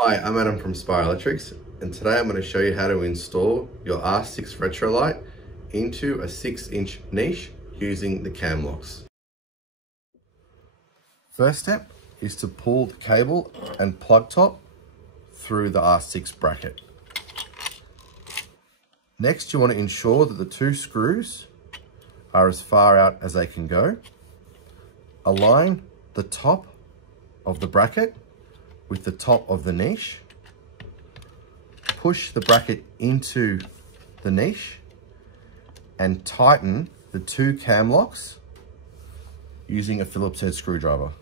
Hi, I'm Adam from Spire Electrics, and today I'm going to show you how to install your R6 Retrolight into a 6-inch niche using the cam locks. First step is to pull the cable and plug top through the R6 bracket. Next, you want to ensure that the two screws are as far out as they can go. Align the top of the bracket with the top of the niche. Push the bracket into the niche and tighten the two cam locks using a Phillips head screwdriver.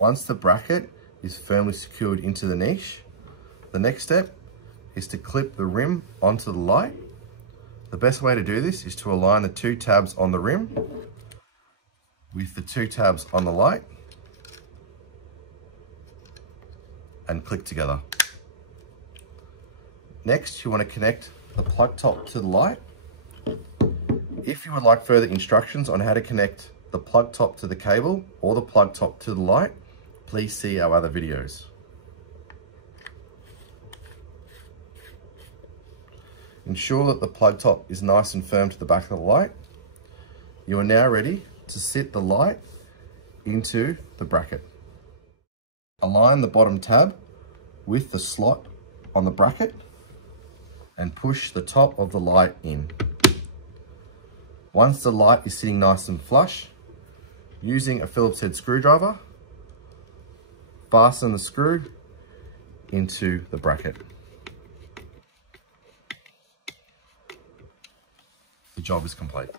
Once the bracket is firmly secured into the niche, the next step is to clip the rim onto the light. The best way to do this is to align the two tabs on the rim with the two tabs on the light and click together. Next, you want to connect the plug top to the light. If you would like further instructions on how to connect the plug top to the cable or the plug top to the light, please see our other videos. Ensure that the plug top is nice and firm to the back of the light. You are now ready to sit the light into the bracket. Align the bottom tab with the slot on the bracket and push the top of the light in. Once the light is sitting nice and flush, using a Phillips head screwdriver, fasten the screw into the bracket. The job is complete.